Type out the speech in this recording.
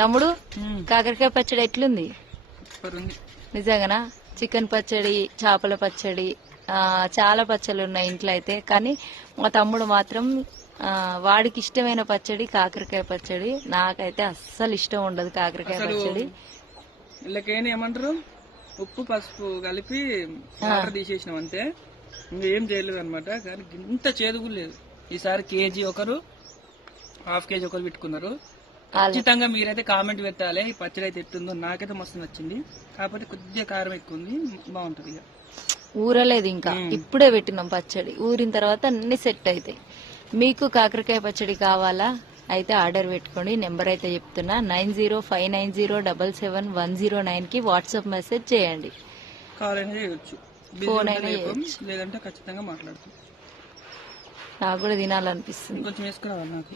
తమ్ముడు కాకరకాయ పచ్చడి ఎట్లుంది? సూపర్ ఉంది. నిజంగానా? చికెన్ పచ్చడి, చేపల పచ్చడి, చాలా పచ్చళ్ళు ఉన్నాయి ఇంట్లో అయితే. కానీ మా తమ్ముడు మాత్రం వాడికి ఇష్టమైన పచ్చడి కాకరకాయ పచ్చడి. నాకైతే అస్సలు ఇష్టం ఉండదు కాకరకాయ పచ్చడి. వీళ్ళకేం ఏమంటారు, ఉప్పు పసుపు కలిపి వాటర్ తీసేసినాం అంతే, ఇంకేం చేయలేదు అనమాట. కానీ ఇంత చేదుగు లేదు. ఈసారి కేజీ ఒకరు, హాఫ్ కేజీ ఒకరు పెట్టుకున్నారు. ఖచ్చితంగా మీరైతే కామెంట్ పెట్టాలి ఈ పచ్చడి అయితే ఎట్టుందో. నాకైతే మస్తు నచ్చింది. కాకపోతే కొద్దిగా కారం ఎక్కువ ఉంది, బాగుంటది. ఇక ఊరలేదు, ఇంకా ఇప్పుడే పెట్టినాం పచ్చడి. ఊరిన తర్వాత అన్ని సెట్ అవుతాయి. మీకు కాకరకాయ పచ్చడి కావాలా అయితే ఆర్డర్ పెట్టుకోండి. నెంబర్ అయితే చెప్తున్నా, 9059077109 కి వాట్సాప్ మెసేజ్ చేయండి. కావాలైనా చేయొచ్చు, ఫోన్ అయినా చేయొచ్చు. లేదంటే ఖచ్చితంగా మాట్లాడుతాం. నాకు కూడా తినాలనిపిస్తుంది. కొంచెం వేసుకురావాలి నాకు.